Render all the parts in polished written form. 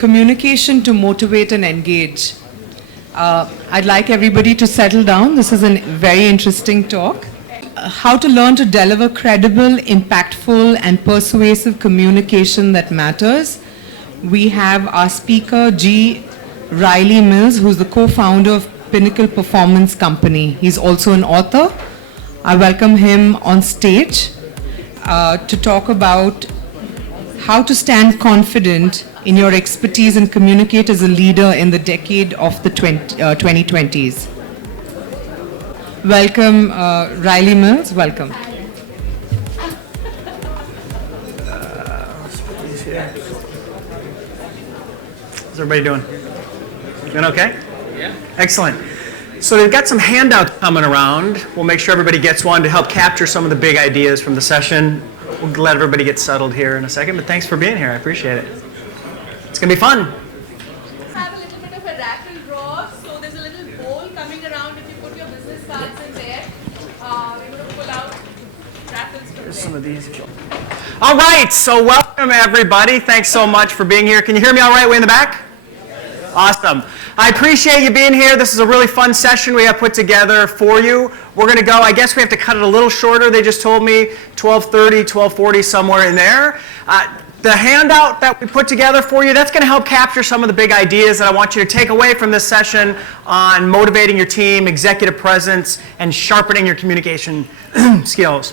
Communication to motivate and engage. I'd like everybody to settle down. This is a very interesting talk. How to learn to deliver credible, impactful, and persuasive communication that matters. We have our speaker, G. Riley Mills, who's the co-founder of Pinnacle Performance Company. He's also an author. I welcome him on stage to talk about how to stand confident in your expertise and communicate as a leader in the decade of the 2020s. Welcome, Riley Mills. Welcome. How's everybody doing? Doing okay? Yeah. Excellent. So they've got some handouts coming around. We'll make sure everybody gets one to help capture some of the big ideas from the session. We'll let everybody get settled here in a second, but thanks for being here. I appreciate it. It's going to be fun. Have a little bit of a raffle draw. So there's a little bowl coming around. If you put your business cards in there, we're going to pull out raffles from Here's there. some of these. All right, so welcome everybody. Thanks so much for being here. Can you hear me all right way in the back? Awesome. I appreciate you being here. This is a really fun session we have put together for you. We're going to go, I guess we have to cut it a little shorter. They just told me 12:30, 12:40, somewhere in there. The handout that we put together for you, that's going to help capture some of the big ideas that I want you to take away from this session on motivating your team, executive presence, and sharpening your communication skills.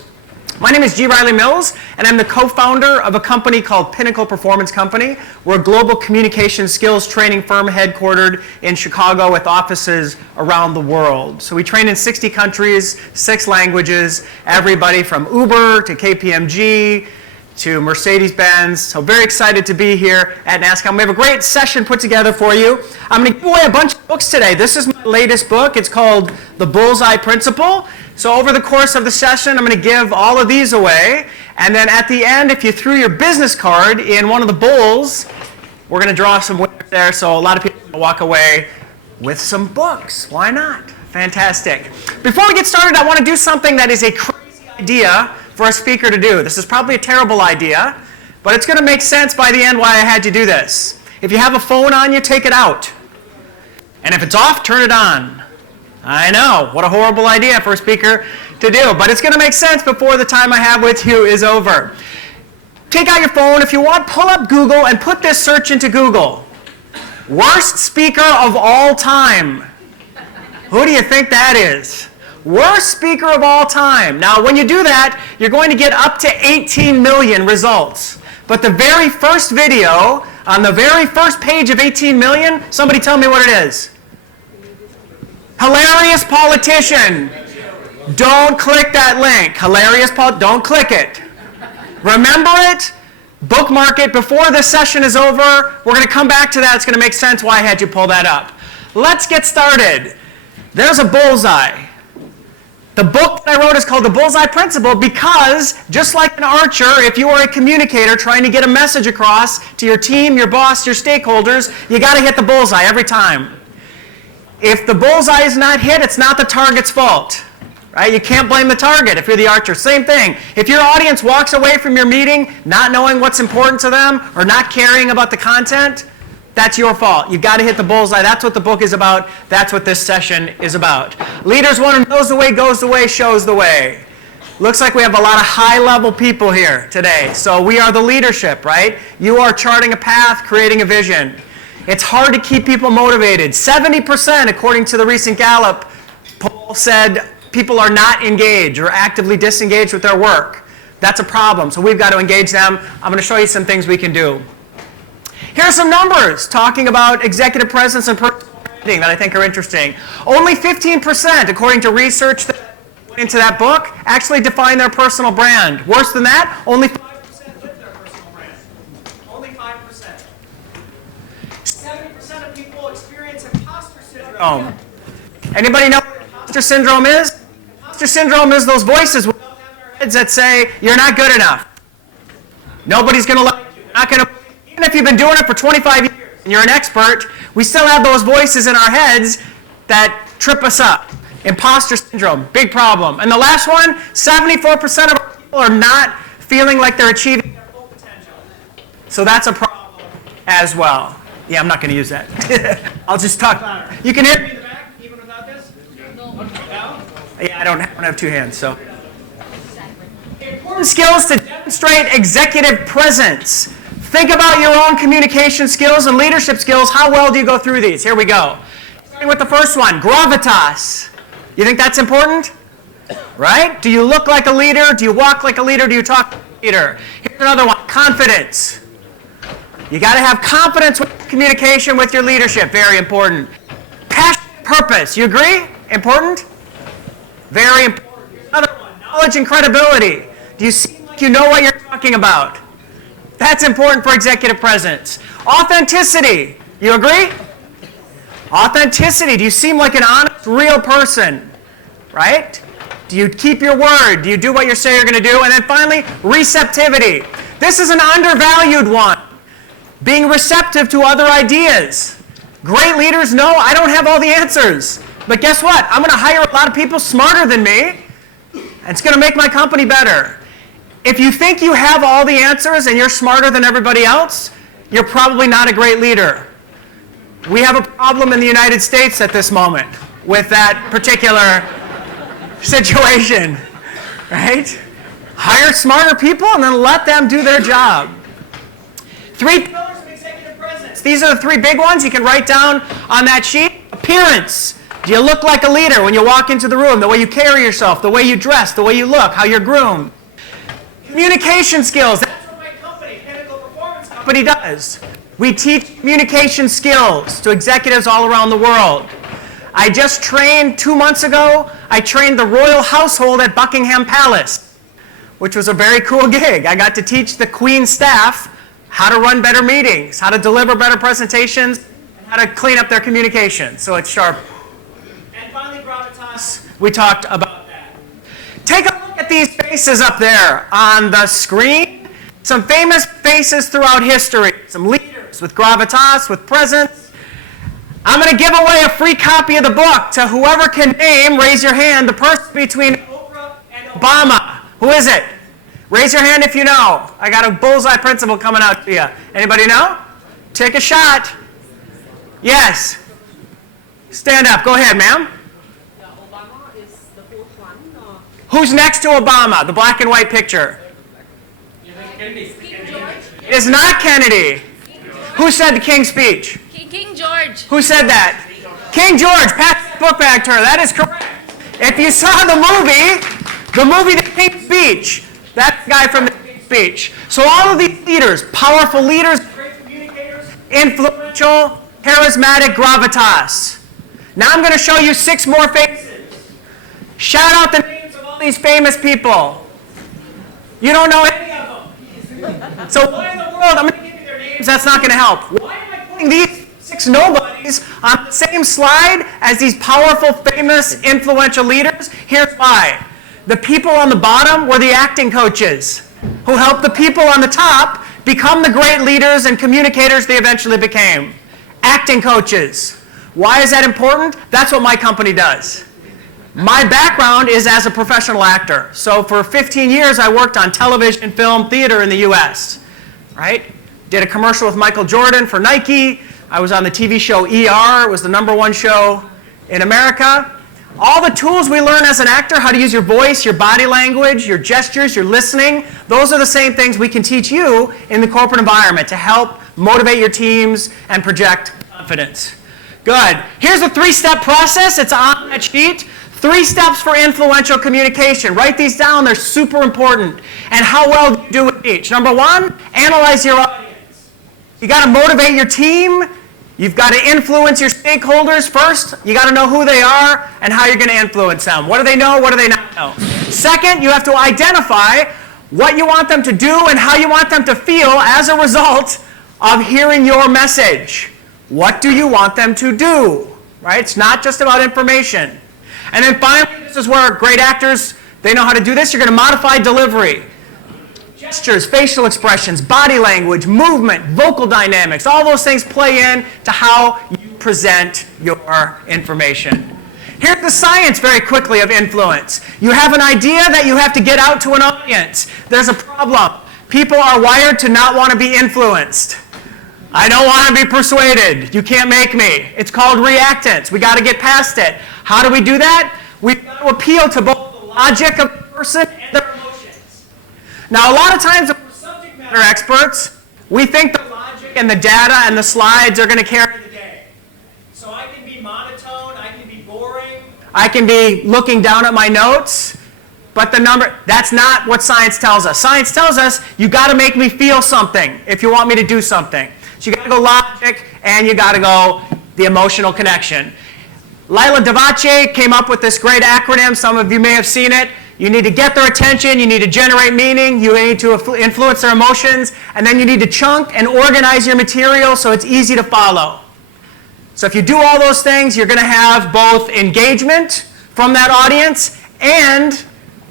My name is G. Riley Mills, and I'm the co-founder of a company called Pinnacle Performance Company. We're a global communication skills training firm headquartered in Chicago with offices around the world. So we train in 60 countries, 6 languages, everybody from Uber to KPMG to Mercedes-Benz. So very excited to be here at NASScom. We have a great session put together for you. I'm going to give away a bunch of books today. This is my latest book. It's called The Bullseye Principle. So over the course of the session, I'm going to give all of these away. And then at the end, if you threw your business card in one of the bowls, we're going to draw some winners there. So a lot of people will walk away with some books. Why not? Fantastic. Before we get started, I want to do something that is a crazy idea for a speaker to do. This is probably a terrible idea, but it's going to make sense by the end why I had you do this. If you have a phone on you, take it out. And if it's off, turn it on. I know, what a horrible idea for a speaker to do, but it's going to make sense before the time I have with you is over. Take out your phone. If you want, pull up Google and put this search into Google. Worst speaker of all time. Who do you think that is? Worst speaker of all time. Now, when you do that, you're going to get up to 18 million results. But the very first video, on the very first page of 18 million, somebody tell me what it is. Hilarious politician. Don't click that link. Don't click it. Remember it. Bookmark it before this session is over. We're going to come back to that. It's going to make sense why I had you pull that up. Let's get started. There's a bullseye. The book that I wrote is called The Bullseye Principle because, just like an archer, if you are a communicator trying to get a message across to your team, your boss, your stakeholders, you got to hit the bullseye every time. If the bullseye is not hit, it's not the target's fault. Right? You can't blame the target if you're the archer. Same thing. If your audience walks away from your meeting not knowing what's important to them or not caring about the content, that's your fault. You've got to hit the bullseye. That's what the book is about. That's what this session is about. Leaders one who knows the way, goes the way, shows the way. Looks like we have a lot of high-level people here today. So we are the leadership, right? You are charting a path, creating a vision. It's hard to keep people motivated. 70%, according to the recent Gallup poll, said people are not engaged or actively disengaged with their work. That's a problem. So we've got to engage them. I'm going to show you some things we can do. Here are some numbers talking about executive presence and personal branding that I think are interesting. Only 15%, according to research that went into that book, actually define their personal brand. Worse than that, only 5% live their personal brand. Only 5%. 70% of people experience imposter syndrome. Anybody know what imposter syndrome is? Imposter syndrome is those voices we all have in our heads that say, you're not good enough. Nobody's going to like you. You're not going to. Even if you've been doing it for 25 years and you're an expert, we still have those voices in our heads that trip us up. Imposter syndrome, big problem. And the last one, 74% of our people are not feeling like they're achieving their full potential. So that's a problem as well. Yeah, I'm not going to use that. I'll just talk louder. You can hear me in the back, even without this? No? Yeah, I don't have two hands, so. Important skills to demonstrate executive presence. Think about your own communication skills and leadership skills. How well do you go through these? Here we go. Starting with the first one, gravitas. You think that's important? Right? Do you look like a leader? Do you walk like a leader? Do you talk like a leader? Here's another one, confidence. You got to have confidence with communication with your leadership. Very important. Passion, purpose. You agree? Important? Very important. Here's another one, knowledge and credibility. Do you seem like you know what you're talking about? That's important for executive presence. Authenticity. You agree? Authenticity. Do you seem like an honest, real person? Right? Do you keep your word? Do you do what you say you're going to do? And then finally, receptivity. This is an undervalued one. Being receptive to other ideas. Great leaders know I don't have all the answers. But guess what? I'm going to hire a lot of people smarter than me, and it's going to make my company better. If you think you have all the answers and you're smarter than everybody else, you're probably not a great leader. We have a problem in the United States at this moment with that particular situation, right? Hire smarter people and then let them do their job. 3 pillars of executive presence. These are the 3 big ones you can write down on that sheet. Appearance. Do you look like a leader when you walk into the room? The way you carry yourself, the way you dress, the way you look, how you're groomed. Communication skills. That's what my company, Pinnacle Performance Company, does. We teach communication skills to executives all around the world. I just trained 2 months ago, I trained the royal household at Buckingham Palace, which was a very cool gig. I got to teach the Queen's staff how to run better meetings, how to deliver better presentations, and how to clean up their communication so it's sharp. And finally, gravitas, we talked about that. Take a look at these faces up there on the screen. Some famous faces throughout history, some leaders with gravitas, with presence. I'm going to give away a free copy of the book to whoever can name, raise your hand, the person between Oprah and Obama. Who is it? Raise your hand if you know. I got a bullseye principle coming out to you. Anybody know? Take a shot. Yes. Stand up. Go ahead, ma'am. Yeah, Obama is the fourth one. Who's next to Obama? The black and white picture. King George. It is not Kennedy. Who said the King's speech? King George. Who said that? King George. Pass the book back to her. That is correct. If you saw the movie The King's Speech, that's the guy from The King's Speech. So all of these leaders, powerful leaders, great communicators, influential, charismatic, gravitas. Now I'm going to show you 6 more faces. Shout out the names of all these famous people. You don't know any of them. So why in the world, I'm going to give you their names, that's not going to help. Why am I putting these 6 nobodies on the same slide as these powerful, famous, influential leaders? Here's why. The people on the bottom were the acting coaches who helped the people on the top become the great leaders and communicators they eventually became. Acting coaches. Why is that important? That's what my company does. My background is as a professional actor. So for 15 years, I worked on television, film, theater in the US. Right? Did a commercial with Michael Jordan for Nike. I was on the TV show ER. It was the #1 show in America. All the tools we learn as an actor, how to use your voice, your body language, your gestures, your listening, those are the same things we can teach you in the corporate environment to help motivate your teams and project confidence. Good. Here's a 3-step process. It's on that sheet. 3 steps for influential communication. Write these down. They're super important. And how well do you do with each? Number 1, analyze your audience. You got to motivate your team. You've got to influence your stakeholders first. You got to know who they are and how you're going to influence them. What do they know? What do they not know? Second, you have to identify what you want them to do and how you want them to feel as a result of hearing your message. What do you want them to do? Right? It's not just about information. And then finally, this is where great actors, they know how to do this. You're going to modify delivery. Gestures, facial expressions, body language, movement, vocal dynamics, all those things play in to how you present your information. Here's the science very quickly of influence. You have an idea that you have to get out to an audience. There's a problem. People are wired to not want to be influenced. I don't want to be persuaded. You can't make me. It's called reactance. We got to get past it. How do we do that? We've got to appeal to both the logic of the person and their emotions. Now, a lot of times, if we're subject matter experts, we think the logic and the data and the slides are going to carry the day. So I can be monotone, I can be boring, I can be looking down at my notes, but that's not what science tells us. Science tells us you got to make me feel something if you want me to do something. So you got to go logic and you got to go the emotional connection. Lila Devache came up with this great acronym. Some of you may have seen it. You need to get their attention, you need to generate meaning, you need to influence their emotions, and then you need to chunk and organize your material so it's easy to follow. So if you do all those things, you're going to have both engagement from that audience and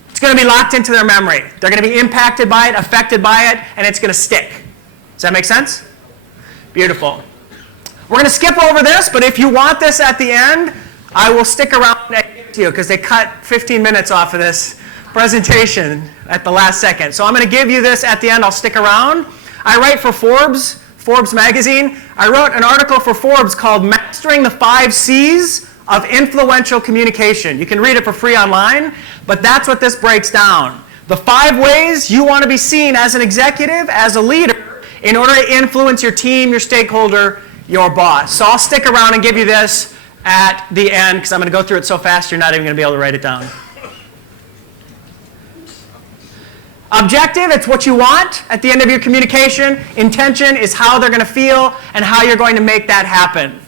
it's going to be locked into their memory. They're going to be impacted by it, affected by it, and it's going to stick. Does that make sense? Beautiful. We're going to skip over this, but if you want this at the end, I will stick around and give it to you because they cut 15 minutes off of this presentation at the last second. So I'm going to give you this at the end. I'll stick around. I write for Forbes magazine. I wrote an article for Forbes called Mastering the 5 C's of Influential Communication. You can read it for free online, but that's what this breaks down. The 5 ways you want to be seen as an executive, as a leader, in order to influence your team, your stakeholder, your boss. So I'll stick around and give you this at the end because I'm going to go through it so fast you're not even going to be able to write it down. Objective, it's what you want at the end of your communication. Intention is how they're going to feel and how you're going to make that happen.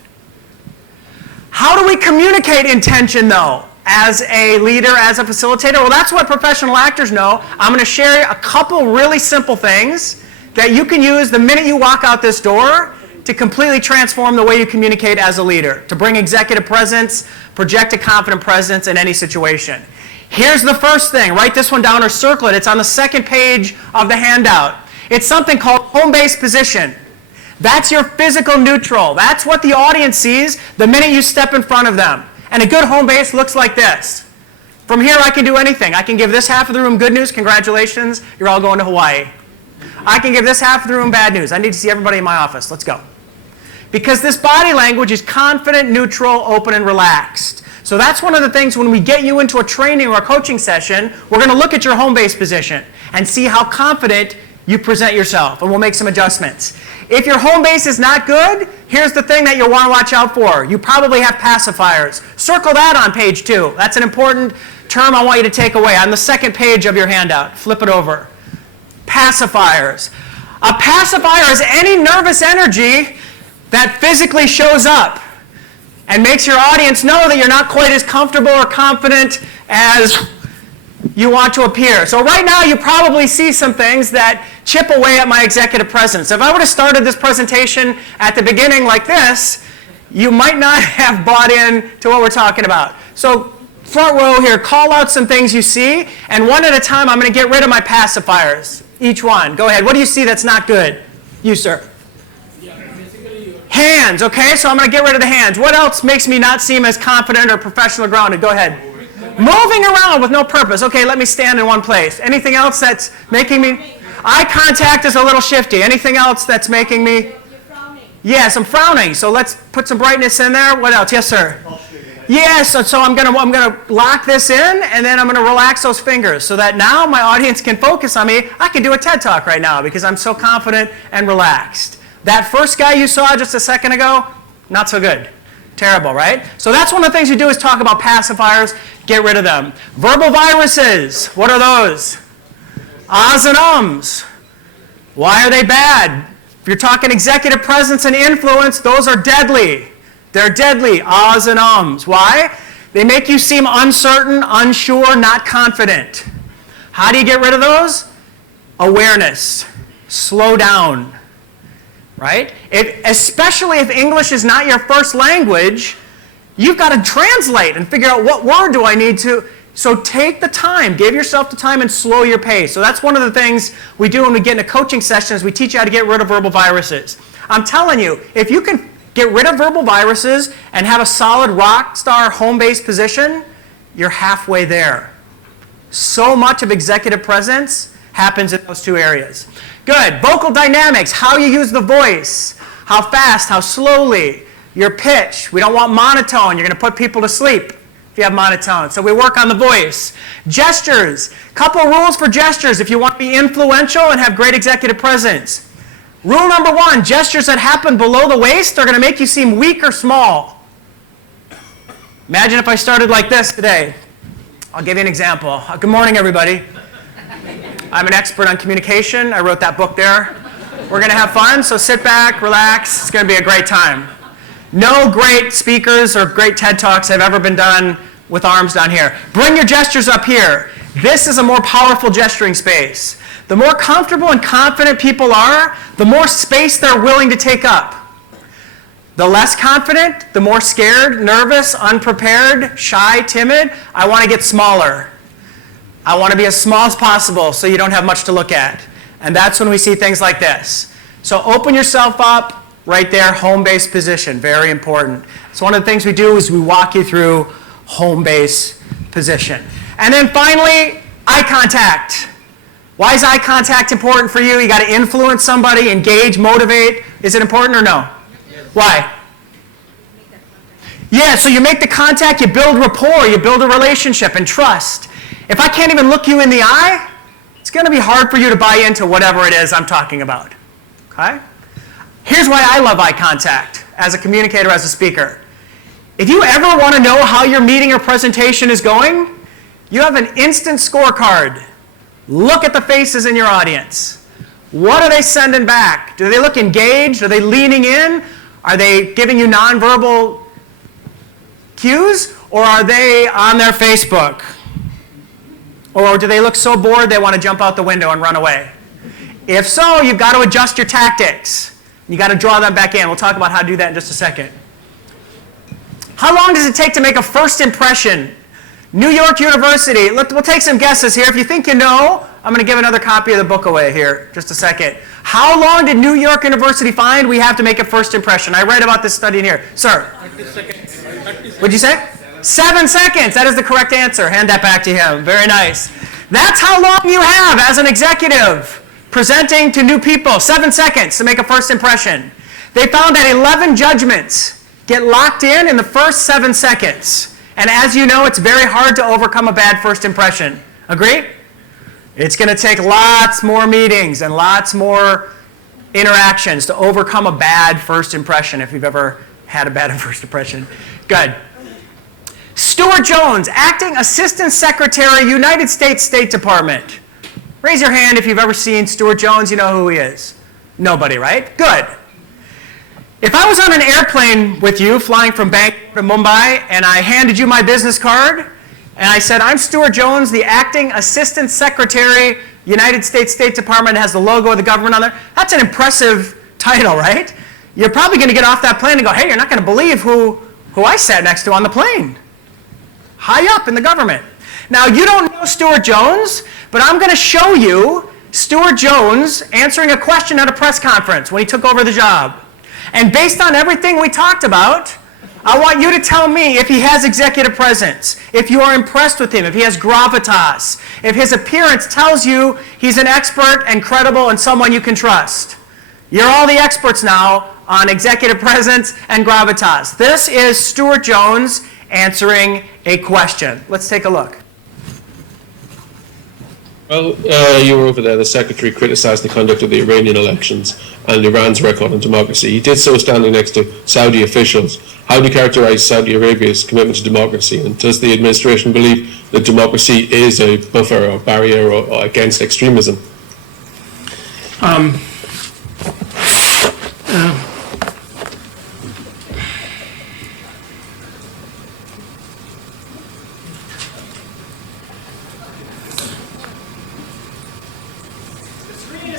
How do we communicate intention, though, as a leader, as a facilitator? Well, that's what professional actors know. I'm going to share a couple really simple things that you can use the minute you walk out this door to completely transform the way you communicate as a leader, to bring executive presence, project a confident presence in any situation. Here's the first thing. Write this one down or circle it. It's on the second page of the handout. It's something called home-based position. That's your physical neutral. That's what the audience sees the minute you step in front of them. And a good home base looks like this. From here, I can do anything. I can give this half of the room good news. Congratulations, you're all going to Hawaii. I can give this half of the room bad news. I need to see everybody in my office. Let's go. Because this body language is confident, neutral, open, and relaxed. So that's one of the things when we get you into a training or a coaching session, we're going to look at your home base position and see how confident you present yourself, and we'll make some adjustments. If your home base is not good, here's the thing that you'll want to watch out for. You probably have pacifiers. Circle that on page 2. That's an important term I want you to take away. On the second page of your handout, flip it over. Pacifiers. A pacifier is any nervous energy that physically shows up and makes your audience know that you're not quite as comfortable or confident as you want to appear. So right now you probably see some things that chip away at my executive presence. If I would have started this presentation at the beginning like this, you might not have bought in to what we're talking about. So front row here, call out some things you see, and one at a time I'm going to get rid of my pacifiers. Each one. Go ahead. What do you see that's not good? You, sir. Hands, okay, so I'm going to get rid of the hands. What else makes me not seem as confident or professional or grounded? Go ahead. Moving around with no purpose. Okay, let me stand in one place. Anything else that's making me... Eye contact is a little shifty. Anything else that's making me... You're frowning. Yes, I'm frowning, so let's put some brightness in there. What else? Yes, sir. Yes, so I'm gonna lock this in, and then I'm going to relax those fingers so that now my audience can focus on me. I can do a TED Talk right now because I'm so confident and relaxed. That first guy you saw just a second ago, not so good. Terrible, right? So that's one of the things you do is talk about pacifiers, get rid of them. Verbal viruses, what are those? Ahs and ums. Why are they bad? If you're talking executive presence and influence, those are deadly. They're deadly, ahs and ums. Why? They make you seem uncertain, unsure, not confident. How do you get rid of those? Awareness. Slow down. Right? Especially if English is not your first language, you've got to translate and figure out what word do I need to. So take the time, give yourself the time and slow your pace. So that's one of the things we do when we get into coaching sessions. We teach you how to get rid of verbal viruses. I'm telling you, if you can get rid of verbal viruses and have a solid rock star home-based position, you're halfway there. So much of executive presence happens in those 2 areas. Good. Vocal dynamics, how you use the voice, how fast, how slowly, your pitch. We don't want monotone. You're going to put people to sleep if you have monotone. So we work on the voice. Gestures. Couple rules for gestures if you want to be influential and have great executive presence. Rule number 1, gestures that happen below the waist are going to make you seem weak or small. Imagine if I started like this today. I'll give you an example. Good morning, everybody. I'm an expert on communication. I wrote that book there. We're going to have fun, so sit back, relax. It's going to be a great time. No great speakers or great TED Talks have ever been done with arms down here. Bring your gestures up here. This is a more powerful gesturing space. The more comfortable and confident people are, the more space they're willing to take up. The less confident, the more scared, nervous, unprepared, shy, timid, I want to get smaller. I want to be as small as possible so you don't have much to look at. And that's when we see things like this. So open yourself up right there, home base position, very important. So one of the things we do is we walk you through home base position. And then finally, eye contact. Why is eye contact important for you? You got to influence somebody, engage, motivate. Is it important or no? Yes. Why? Yeah, so you make the contact, you build rapport, you build a relationship and trust. If I can't even look you in the eye, it's going to be hard for you to buy into whatever it is I'm talking about. Okay? Here's why I love eye contact as a communicator, as a speaker. If you ever want to know how your meeting or presentation is going, you have an instant scorecard. Look at the faces in your audience. What are they sending back? Do they look engaged? Are they leaning in? Are they giving you nonverbal cues? Or are they on their Facebook? Or do they look so bored they want to jump out the window and run away? If so, you've got to adjust your tactics. You got to draw them back in. We'll talk about how to do that in just a second. How long does it take to make a first impression? New York University, we'll take some guesses here. If you think you know, I'm going to give another copy of the book away here, just a second. How long did New York University find we have to make a first impression? I read about this study in here. Sir? 30 seconds. What'd you say? 7 seconds. That is the correct answer. Hand that back to him. Very nice. That's how long you have as an executive presenting to new people. 7 seconds to make a first impression. They found that 11 judgments get locked in the first 7 seconds. And as you know, it's very hard to overcome a bad first impression. Agree? It's going to take lots more meetings and lots more interactions to overcome a bad first impression, if you've ever had a bad first impression. Good. Stuart Jones, Acting Assistant Secretary, United States State Department. Raise your hand if you've ever seen Stuart Jones. You know who he is. Nobody, right? Good. If I was on an airplane with you flying from Bangkok to Mumbai and I handed you my business card and I said, I'm Stuart Jones, the Acting Assistant Secretary, United States State Department, has the logo of the government on there, that's an impressive title, right? You're probably going to get off that plane and go, hey, you're not going to believe who I sat next to on the plane. High up in the government. Now, you don't know Stuart Jones, but I'm going to show you Stuart Jones answering a question at a press conference when he took over the job. And based on everything we talked about, I want you to tell me if he has executive presence, if you are impressed with him, if he has gravitas, if his appearance tells you he's an expert and credible and someone you can trust. You're all the experts now on executive presence and gravitas. This is Stuart Jones answering a question. Let's take a look. Well, you were over there. The secretary criticized the conduct of the Iranian elections and Iran's record on democracy. He did so standing next to Saudi officials. How do you characterize Saudi Arabia's commitment to democracy? And does the administration believe that democracy is a buffer or barrier or against extremism?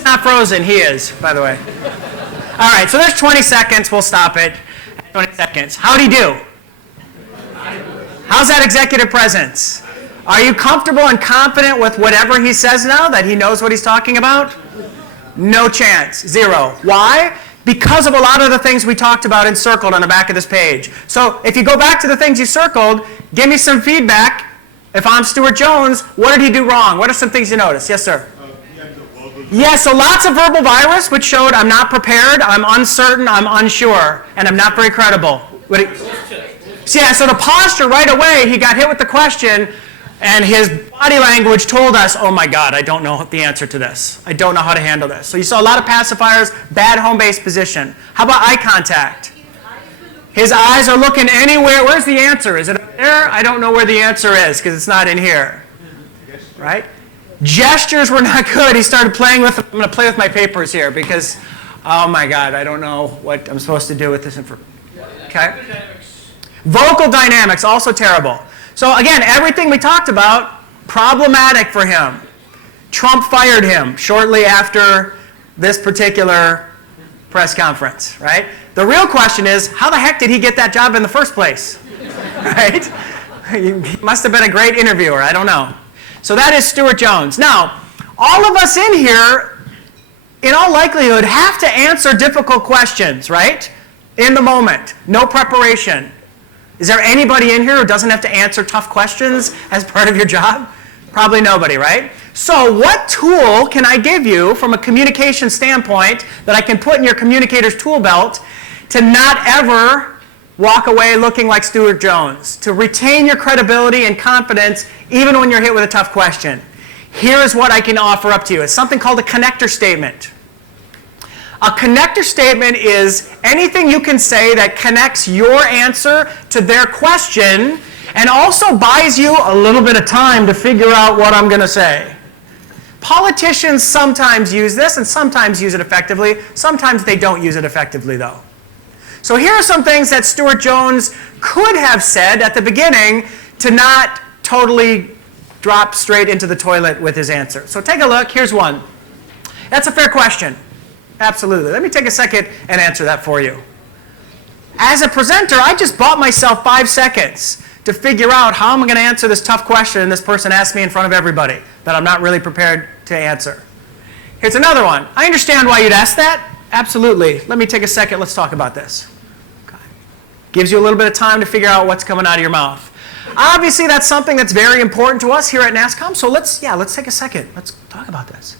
Not frozen, he is, by the way. All right, so there's 20 seconds. We'll stop it. 20 seconds. How'd he do? How's that executive presence? Are you comfortable and confident with whatever he says now, that he knows what he's talking about? No chance. Zero. Why? Because of a lot of the things we talked about and circled on the back of this page. So if you go back to the things you circled, give me some feedback. If I'm Stuart Jones, what did he do wrong? What are some things you noticed? Yes, sir? He had the verbal Yeah, so lots of verbal virus, which showed I'm not prepared, I'm uncertain, I'm unsure, and I'm not very credible. Yeah, so the posture right away, he got hit with the question, and his body language told us, oh my God, I don't know the answer to this. I don't know how to handle this. So you saw a lot of pacifiers, bad home base position. How about eye contact? His eyes are looking anywhere. Where's the answer? Is it up there? I don't know where the answer is because it's not in here. Right? Gestures were not good. He started playing with, I'm going to play with my papers here because, oh my God, I don't know what I'm supposed to do with this information. Okay? Vocal dynamics, also terrible. So again, everything we talked about, problematic for him. Trump fired him shortly after this particular press conference, right? The real question is, how the heck did he get that job in the first place? Right? He must have been a great interviewer, I don't know. So that is Stuart Jones. Now, all of us in here, in all likelihood, have to answer difficult questions, right? In the moment, no preparation. Is there anybody in here who doesn't have to answer tough questions as part of your job? Probably nobody, right? So what tool can I give you from a communication standpoint that I can put in your communicator's tool belt to not ever walk away looking like Stuart Jones, to retain your credibility and confidence even when you're hit with a tough question? Here is what I can offer up to you. It's something called a connector statement. A connector statement is anything you can say that connects your answer to their question and also buys you a little bit of time to figure out what I'm going to say. Politicians sometimes use this and sometimes use it effectively. Sometimes they don't use it effectively, though. So here are some things that Stuart Jones could have said at the beginning to not totally drop straight into the toilet with his answer. So take a look. Here's one. That's a fair question. Absolutely. Let me take a second and answer that for you. As a presenter, I just bought myself 5 seconds to figure out how I'm going to answer this tough question this person asked me in front of everybody that I'm not really prepared to answer. Here's another one. I understand why you'd ask that. Absolutely. Let me take a second. Let's talk about this. Okay. Gives you a little bit of time to figure out what's coming out of your mouth. Obviously, that's something that's very important to us here at NASSCOM, so let's take a second. Let's talk about this.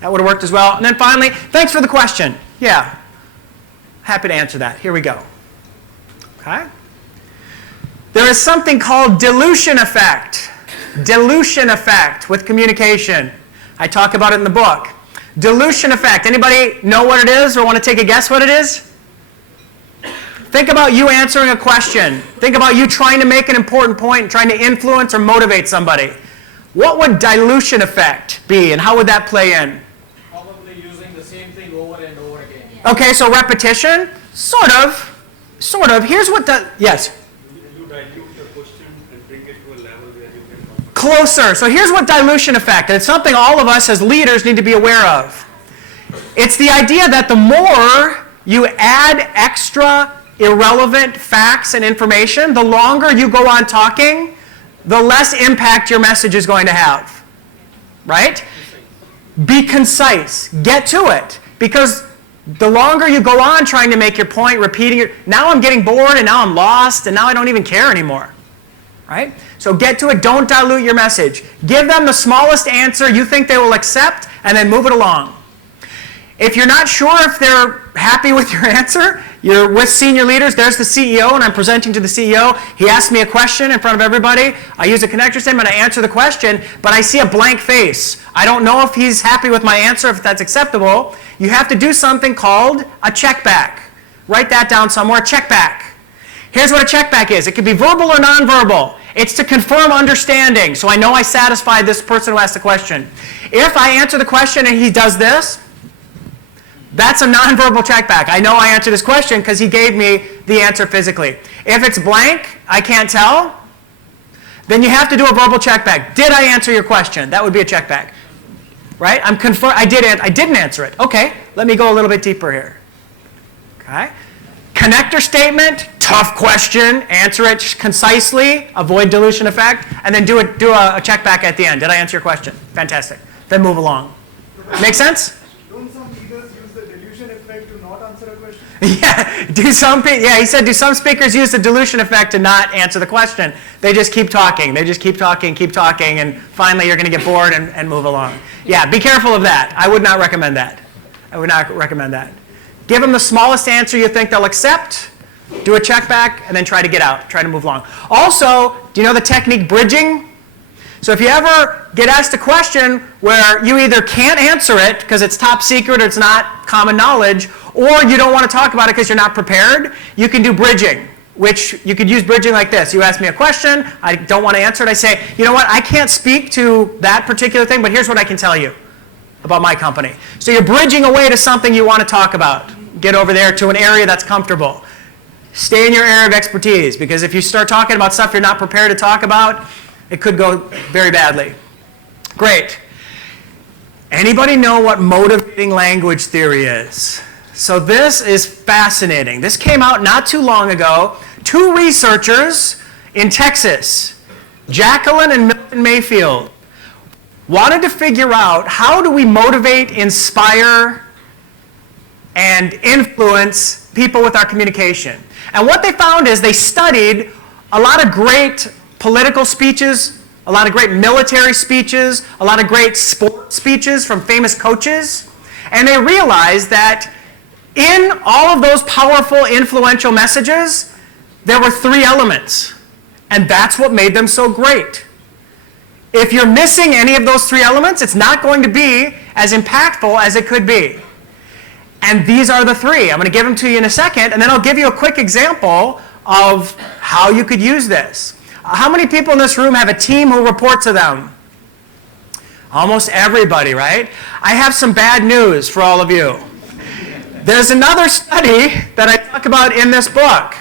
That would have worked as well. And then finally, thanks for the question. Yeah, happy to answer that. Here we go. Okay? There is something called dilution effect. Dilution effect with communication. I talk about it in the book. Dilution effect. Anybody know what it is or want to take a guess what it is? Think about you answering a question. Think about you trying to make an important point and trying to influence or motivate somebody. What would dilution effect be and how would that play in? Probably using the same thing over and over again. Okay, so repetition? Sort of. Sort of. Here's what the... Yes? You dilute the question and bring it to a level where you can... Closer. So here's what dilution effect, and it's something all of us as leaders need to be aware of. It's the idea that the more you add extra irrelevant facts and information, the longer you go on talking, the less impact your message is going to have. Right? Be concise. Get to it. Because the longer you go on trying to make your point, repeating it, now I'm getting bored and now I'm lost and now I don't even care anymore. Right? So get to it. Don't dilute your message. Give them the smallest answer you think they will accept and then move it along. If you're not sure if they're happy with your answer, you're with senior leaders, there's the CEO, and I'm presenting to the CEO. He asked me a question in front of everybody. I use a connector statement, I answer the question, but I see a blank face. I don't know if he's happy with my answer, if that's acceptable. You have to do something called a check back. Write that down somewhere, check back. Here's what a check back is. It can be verbal or nonverbal. It's to confirm understanding, so I know I satisfied this person who asked the question. If I answer the question and he does this, that's a nonverbal checkback. I know I answered his question because he gave me the answer physically. If it's blank, I can't tell, then you have to do a verbal checkback. Did I answer your question? That would be a checkback. Right? I didn't answer it. Okay, let me go a little bit deeper here. Okay? Connector statement, tough question, answer it concisely, avoid dilution effect, and then do a checkback at the end. Did I answer your question? Fantastic. Then move along. Make sense? Don't some leaders use the dilution effect to not answer a question? Yeah, he said, do some speakers use the dilution effect to not answer the question? They just keep talking. They just keep talking, and finally you're going to get bored and move along. Yeah, be careful of that. I would not recommend that. I would not recommend that. Give them the smallest answer you think they'll accept, do a check back, and then try to get out, try to move along. Also, do you know the technique bridging? So if you ever get asked a question where you either can't answer it because it's top secret or it's not common knowledge, or you don't want to talk about it because you're not prepared, you can do bridging, which you could use bridging like this. You ask me a question, I don't want to answer it, I say, you know what, I can't speak to that particular thing, but here's what I can tell you about my company. So you're bridging away to something you want to talk about. Get over there to an area that's comfortable. Stay in your area of expertise, because if you start talking about stuff you're not prepared to talk about, it could go very badly. Great. Anybody know what motivating language theory is? So this is fascinating. This came out not too long ago. 2 researchers in Texas, Jacqueline and Milton Mayfield, wanted to figure out how do we motivate, inspire, and influence people with our communication. And what they found is they studied a lot of great political speeches, a lot of great military speeches, a lot of great sports speeches from famous coaches, and they realized that in all of those powerful, influential messages, there were 3 elements, and that's what made them so great. If you're missing any of those 3 elements, it's not going to be as impactful as it could be. And these are the 3. I'm going to give them to you in a second, and then I'll give you a quick example of how you could use this. How many people in this room have a team who report to them? Almost everybody, right? I have some bad news for all of you. There's another study that I talk about in this book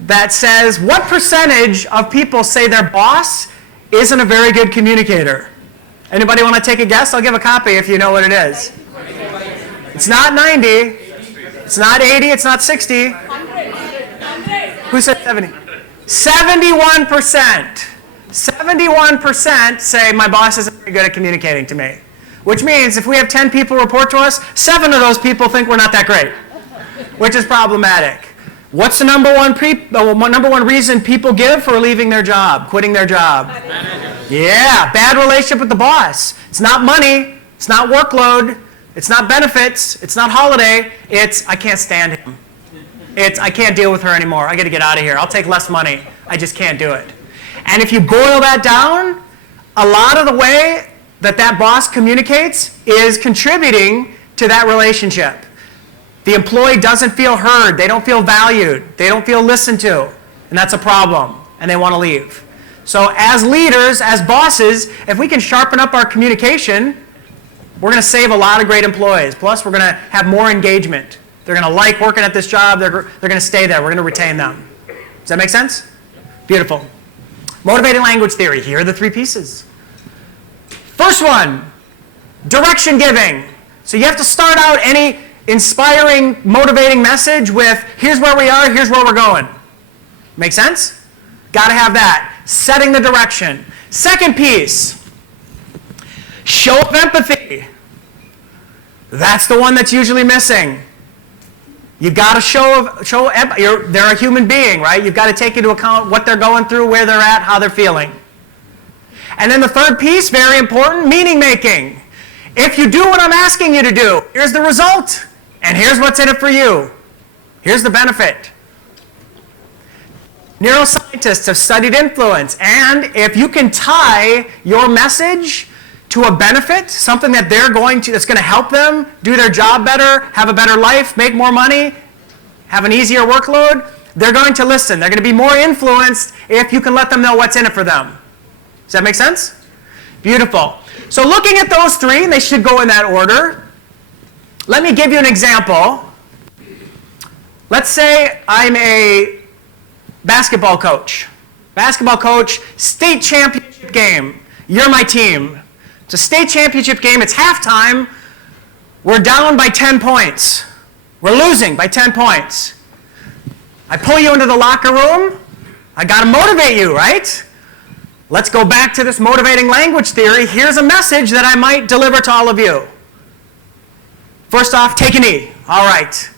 that says what percentage of people say their boss isn't a very good communicator? Anybody want to take a guess? I'll give a copy if you know what it is. It's not 90. It's not 80. It's not 60. Who said 70? 71%. 71% say my boss isn't very good at communicating to me. Which means if we have 10 people report to us, 7 of those people think we're not that great, which is problematic. What's the number one reason people give for leaving their job, quitting their job? Yeah, bad relationship with the boss. It's not money. It's not workload. It's not benefits. It's not holiday. It's I can't stand him. It's I can't deal with her anymore. I got to get out of here. I'll take less money. I just can't do it. And if you boil that down, a lot of the way that boss communicates is contributing to that relationship. The employee doesn't feel heard. They don't feel valued. They don't feel listened to. And that's a problem. And they want to leave. So as leaders, as bosses, if we can sharpen up our communication, we're going to save a lot of great employees. Plus, we're going to have more engagement. They're going to like working at this job. They're going to stay there. We're going to retain them. Does that make sense? Beautiful. Motivating language theory. Here are the 3 pieces. First one, direction giving. So you have to start out any inspiring, motivating message with, here's where we are, here's where we're going. Make sense? Got to have that. Setting the direction. Second piece, show of empathy. That's the one that's usually missing. You've got to they're a human being, right? You've got to take into account what they're going through, where they're at, how they're feeling. And then the third piece, very important, meaning making. If you do what I'm asking you to do, here's the result, and here's what's in it for you. Here's the benefit. Neuroscientists have studied influence, and if you can tie your message to a benefit, something that that's going to help them do their job better, have a better life, make more money, have an easier workload, they're going to listen. They're going to be more influenced if you can let them know what's in it for them. Does that make sense? Beautiful. So looking at those 3, and they should go in that order, let me give you an example. Let's say I'm a basketball coach. Basketball coach, state championship game. You're my team. It's a state championship game. It's halftime. We're down by 10 points. We're losing by 10 points. I pull you into the locker room. I got to motivate you, right? Let's go back to this motivating language theory. Here's a message that I might deliver to all of you. First off, take a knee. All right.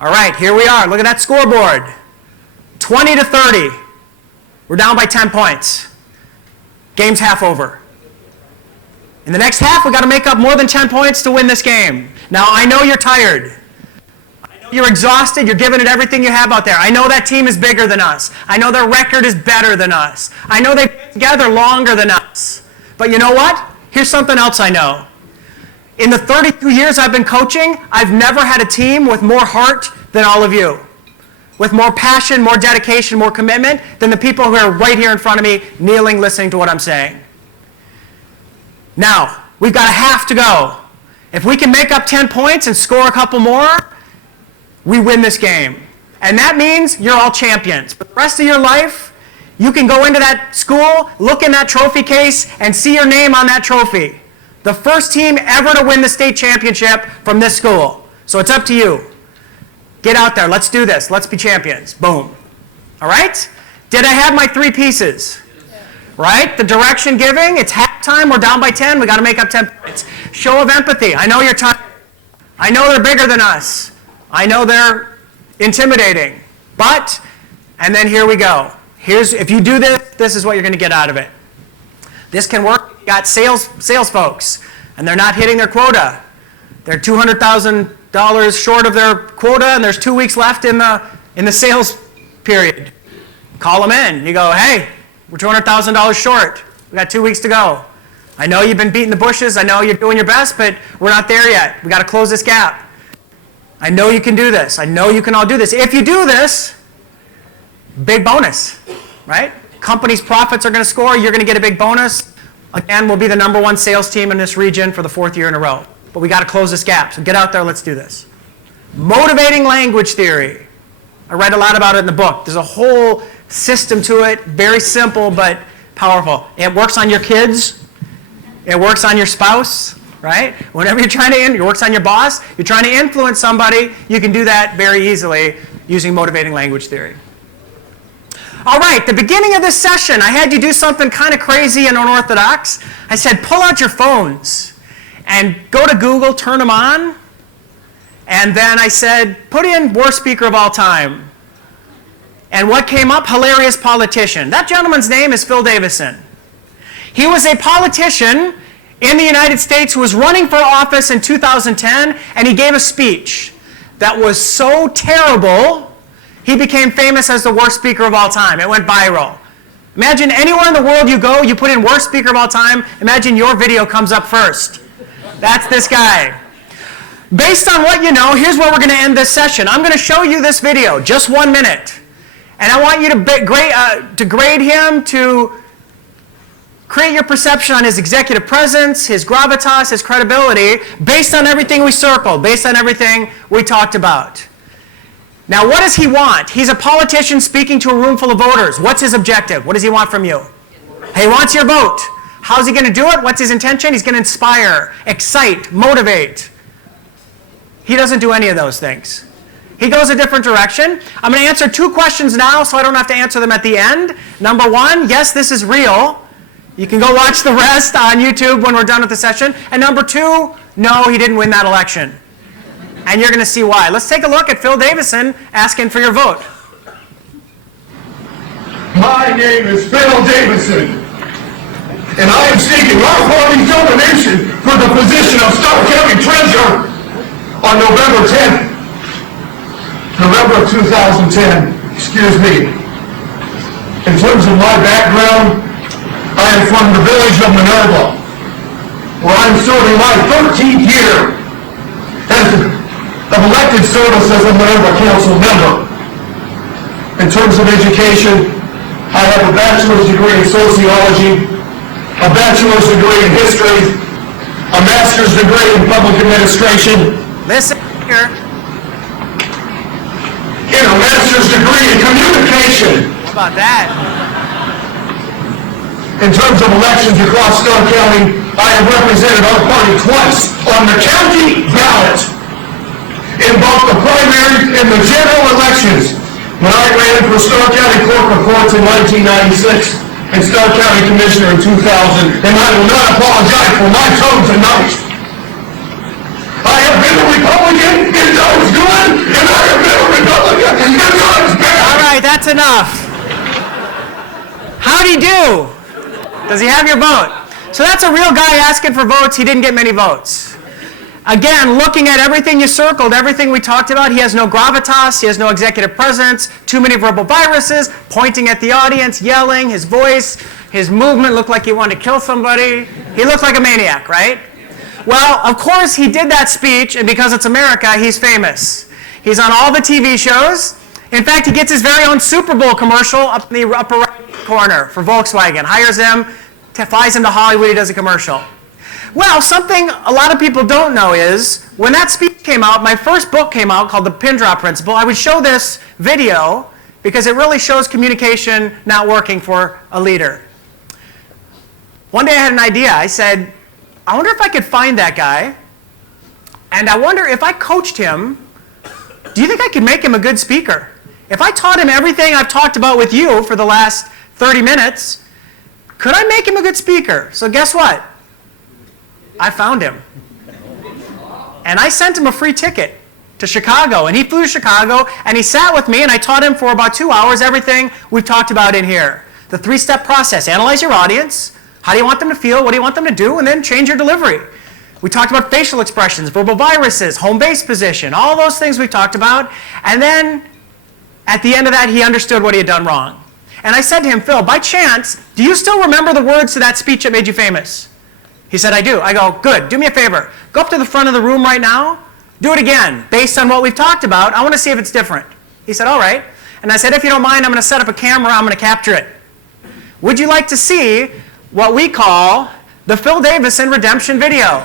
All right, here we are. Look at that scoreboard. 20 to 30. We're down by 10 points. Game's half over. In the next half, we've got to make up more than 10 points to win this game. Now, I know you're tired. I know you're exhausted. You're giving it everything you have out there. I know that team is bigger than us. I know their record is better than us. I know they've been together longer than us. But you know what? Here's something else I know. In the 32 years I've been coaching, I've never had a team with more heart than all of you. With more passion, more dedication, more commitment than the people who are right here in front of me, kneeling, listening to what I'm saying. Now, we've got a half to go. If we can make up 10 points and score a couple more, we win this game. And that means you're all champions. For the rest of your life, you can go into that school, look in that trophy case, and see your name on that trophy. The first team ever to win the state championship from this school. So it's up to you. Get out there. Let's do this. Let's be champions. Boom. All right? Did I have my 3 pieces? Right? The direction giving. It's halftime. We're down by 10. We got to make up 10 points. Show of empathy. I know you're tired. I know they're bigger than us. I know they're intimidating. But, and then here we go. If you do this, this is what you're going to get out of it. This can work. You got sales folks, and they're not hitting their quota. They're $200,000 short of their quota, and there's 2 weeks left in the sales period. Call them in. You go, hey, we're $200,000 short. We got 2 weeks to go. I know you've been beating the bushes. I know you're doing your best, but we're not there yet. We got to close this gap. I know you can do this. I know you can all do this. If you do this, big bonus, right? Company's profits are going to score. You're going to get a big bonus. Again, we'll be the #1 sales team in this region for the 4th year in a row. But we got to close this gap. So get out there. Let's do this. Motivating language theory. I read a lot about it in the book. There's a whole system to it. Very simple, but powerful. It works on your kids. It works on your spouse, right? Whenever you're trying to, it works on your boss. You're trying to influence somebody. You can do that very easily using motivating language theory. All right, the beginning of this session, I had you do something kind of crazy and unorthodox. I said, pull out your phones and go to Google, turn them on. And then I said, put in worst speaker of all time. And what came up? Hilarious politician. That gentleman's name is Phil Davison. He was a politician in the United States who was running for office in 2010, and he gave a speech that was so terrible, he became famous as the worst speaker of all time. It went viral. Imagine anywhere in the world you go, you put in worst speaker of all time, imagine your video comes up first. That's this guy. Based on what you know, here's where we're going to end this session. I'm going to show you this video, just 1 minute. And I want you to grade him, to create your perception on his executive presence, his gravitas, his credibility, based on everything we circled, based on everything we talked about. Now, what does he want? He's a politician speaking to a room full of voters. What's his objective? What does he want from you? He wants your vote. How's he going to do it? What's his intention? He's going to inspire, excite, motivate. He doesn't do any of those things. He goes a different direction. I'm going to answer 2 questions now so I don't have to answer them at the end. Number 1, yes, this is real. You can go watch the rest on YouTube when we're done with the session. And number 2, no, he didn't win that election. And you're going to see why. Let's take a look at Phil Davison asking for your vote. My name is Phil Davison, and I am seeking our party's nomination for the position of Stark County Treasurer on November 10th. November of 2010, excuse me. In terms of my background, I am from the village of Minerva, where I'm serving my 13th year of elected service as a Minerva Council member. In terms of education, I have a bachelor's degree in sociology, a bachelor's degree in history, a master's degree in public administration. Listen here. And a master's degree in communication. How about that? In terms of elections across Stark County, I have represented our party twice on the county ballot in both the primaries and the general elections when I ran for Stark County Clerk of Courts in 1996 and Stark County Commissioner in 2000, and I will not apologize for my tone tonight. I have been Republican until it's good, and I have been a Republican until it's bad. All right, that's enough. How'd he do? Does he have your vote? So that's a real guy asking for votes. He didn't get many votes. Again, looking at everything you circled, everything we talked about, he has no gravitas, he has no executive presence, too many verbal viruses, pointing at the audience, yelling, his voice, his movement looked like he wanted to kill somebody. He looked like a maniac, right? Well, of course he did that speech, and because it's America, he's famous. He's on all the TV shows. In fact, he gets his very own Super Bowl commercial up in the upper right corner for Volkswagen. Hires him, flies him to Hollywood, he does a commercial. Well, something a lot of people don't know is, when that speech came out, my first book came out called The Pin Drop Principle. I would show this video because it really shows communication not working for a leader. One day I had an idea. I said, I wonder if I could find that guy, and I wonder if I coached him, do you think I could make him a good speaker? If I taught him everything I've talked about with you for the last 30 minutes, could I make him a good speaker? So guess what? I found him. And I sent him a free ticket to Chicago. And he flew to Chicago, and he sat with me, and I taught him for about 2 hours everything we've talked about in here. The 3-step process. Analyze your audience. How do you want them to feel? What do you want them to do? And then change your delivery. We talked about facial expressions, verbal viruses, home base position, all those things we talked about. And then at the end of that, he understood what he had done wrong. And I said to him, Phil, by chance, do you still remember the words to that speech that made you famous? He said, I do. I go, good. Do me a favor. Go up to the front of the room right now. Do it again. Based on what we've talked about, I want to see if it's different. He said, all right. And I said, if you don't mind, I'm going to set up a camera. I'm going to capture it. Would you like to see what we call the Phil Davison redemption video?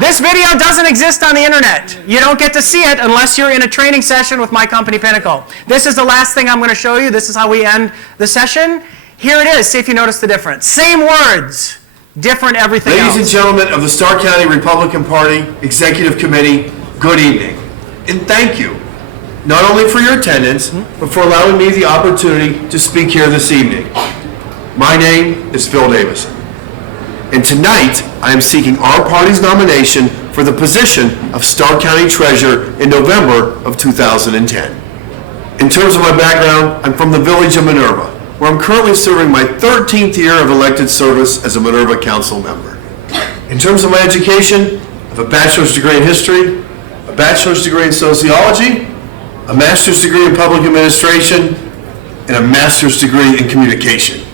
This video doesn't exist on the internet. You don't get to see it unless you're in a training session with my company, Pinnacle. This is the last thing I'm going to show you. This is how we end the session. Here it is. See if you notice the difference. Same words. Different everything else. Ladies and gentlemen of the Stark County Republican Party Executive Committee, good evening. And thank you, not only for your attendance, but for allowing me the opportunity to speak here this evening. My name is Phil Davison. And tonight, I am seeking our party's nomination for the position of Stark County Treasurer in November of 2010. In terms of my background, I'm from the village of Minerva, where I'm currently serving my 13th year of elected service as a Minerva Council member. In terms of my education, I have a bachelor's degree in history, a bachelor's degree in sociology, a master's degree in public administration, and a master's degree in communication.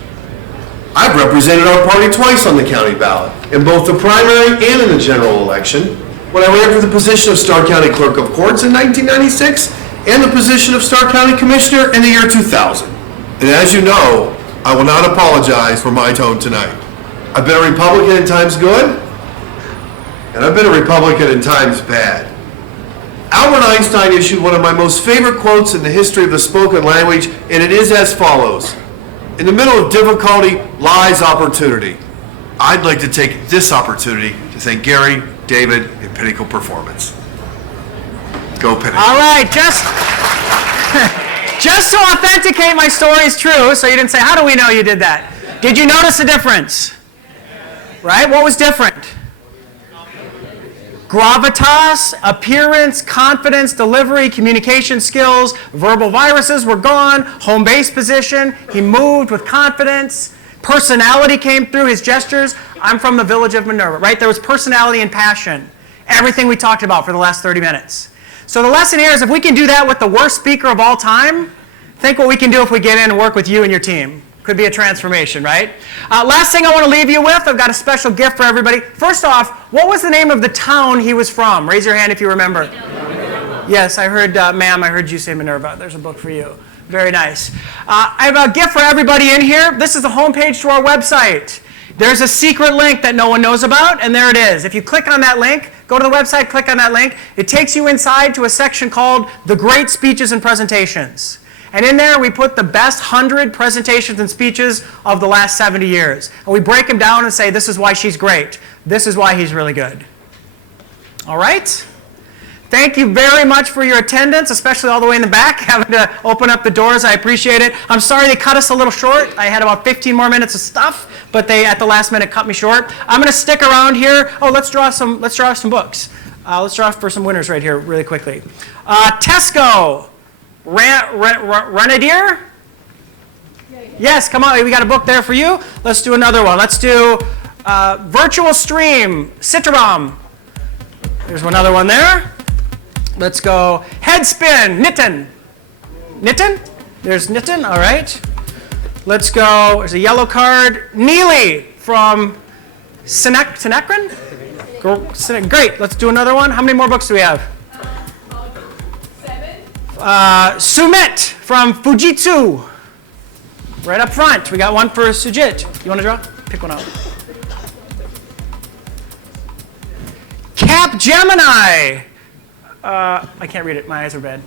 I've represented our party twice on the county ballot, in both the primary and in the general election, when I ran for the position of Stark County Clerk of Courts in 1996 and the position of Stark County Commissioner in the year 2000. And as you know, I will not apologize for my tone tonight. I've been a Republican in times good, and I've been a Republican in times bad. Albert Einstein issued one of my most favorite quotes in the history of the spoken language, and it is as follows. In the middle of difficulty lies opportunity. I'd like to take this opportunity to thank Gary, David, and Pinnacle Performance. Go Pinnacle. All right, just to authenticate my story is true, so you didn't say, how do we know you did that? Did you notice the difference? Right? What was different? Gravitas, appearance, confidence, delivery, communication skills, verbal viruses were gone, home base position, he moved with confidence, personality came through, his gestures. I'm from the village of Minerva, right? There was personality and passion. Everything we talked about for the last 30 minutes. So the lesson here is if we can do that with the worst speaker of all time, think what we can do if we get in and work with you and your team. Could be a transformation, right? Last thing I want to leave you with, I've got a special gift for everybody. First off, what was the name of the town he was from? Raise your hand if you remember. Yes, I heard, ma'am, I heard you say Minerva. There's a book for you. Very nice. I have a gift for everybody in here. This is the homepage to our website. There's a secret link that no one knows about, and there it is. If you click on that link, go to the website, click on that link. It takes you inside to a section called The Great Speeches and Presentations. And in there, we put the best 100 presentations and speeches of the last 70 years. And we break them down and say, this is why she's great. This is why he's really good. All right? Thank you very much for your attendance, especially all the way in the back, having to open up the doors. I appreciate it. I'm sorry they cut us a little short. I had about 15 more minutes of stuff, but they, at the last minute, cut me short. I'm going to stick around here. Oh, let's draw some books. Let's draw for some winners right here really quickly. Tesco, Renadier? Yes, come on, we got a book there for you. Let's do another one. Let's do Virtual Stream, Citrom. There's another one there. Let's go Headspin, Nitin. Nitin? There's Nitin, all right. Let's go, there's a yellow card, Neely from Sinekran? Great, let's do another one. How many more books do we have? About 7. Sumit from Fujitsu. Right up front. We got one for Sujit. You want to draw? Pick one out. Capgemini. I can't read it. My eyes are bad.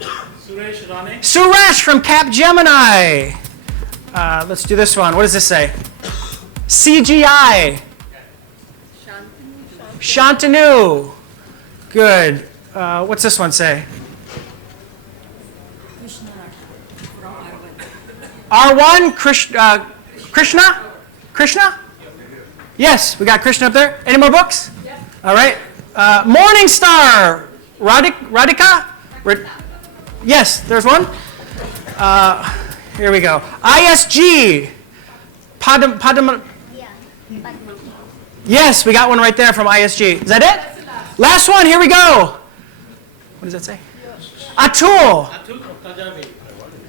Suresh Rane. Suresh from Capgemini. Let's do this one. What does this say? CGI. Shantanu. Good. What's this one say? R1, Krishna? Krishna? Yes, we got Krishna up there. Any more books? Yep. All right. Morningstar, Radhika? Yes, there's one. Here we go. ISG, Padam. Yes, we got one right there from ISG. Is that it? Last one, here we go. What does that say? Atul.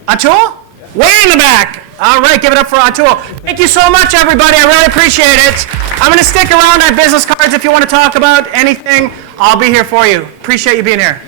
Atul? Way in the back. All right, give it up for Atul. Thank you so much, everybody. I really appreciate it. I'm going to stick around. I have business cards if you want to talk about anything. I'll be here for you. Appreciate you being here.